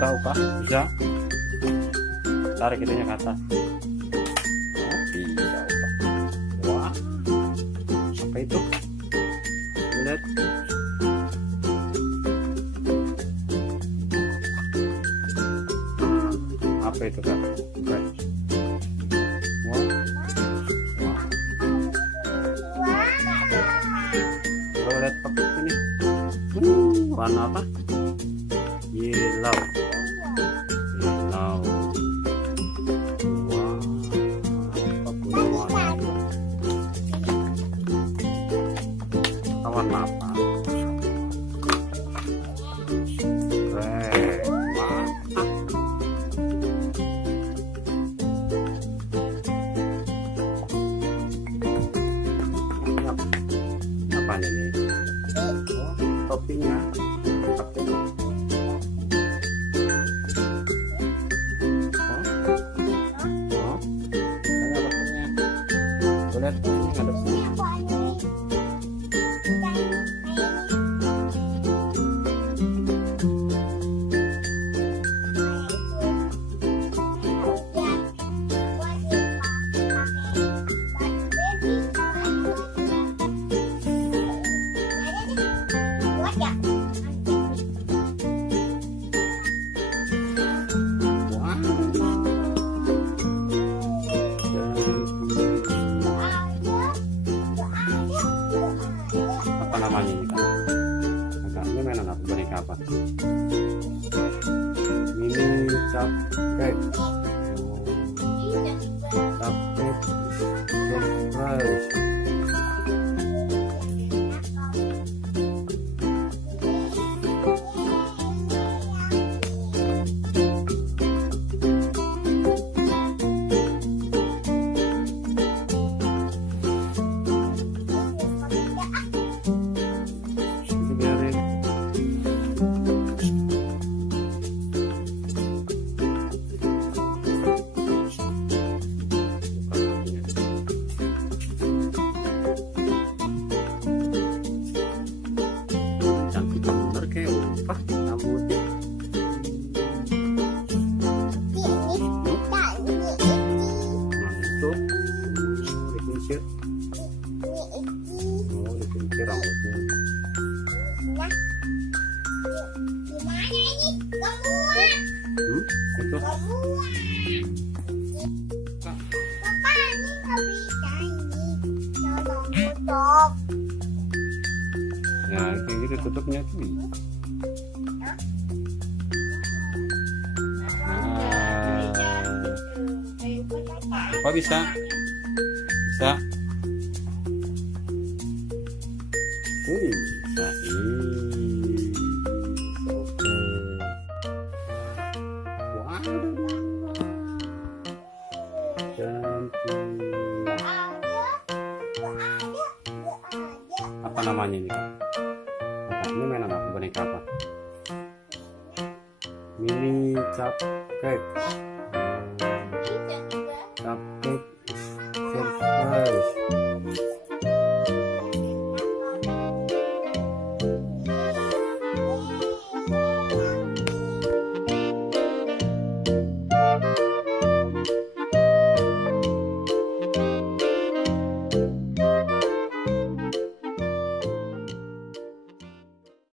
buka bisa tarik itunya ke atas. Oh, bisa buka. Wah, apa itu? Lihat. Apa itu kak? Bukan. Wah. Coba lihat pakai ini. Warna apa? Yellow. Yellow. Wah. Apa punya warna itu? Warna apa? Red. Wah. Apa ini? Oh, toppingnya apa itu? Oh, ini ada toppingnya. Boleh ini ada toppingnya. Apa namanya ini kak? Kakak ini mainan apa? Boneka apa? Mini cupcake. Cupcake surprise. Cantik bener kayak apa rambutnya. Mantul. Dikincir. Oh, dikincir rambutnya. Itu. Ya, kayak gitu tutupnya tuh. Kok bisa? Bisa. Bisa. Oke. Wow. Cantik. Apa namanya ini kak? Ini mainan apa? Boneka apa? Mini cupcake.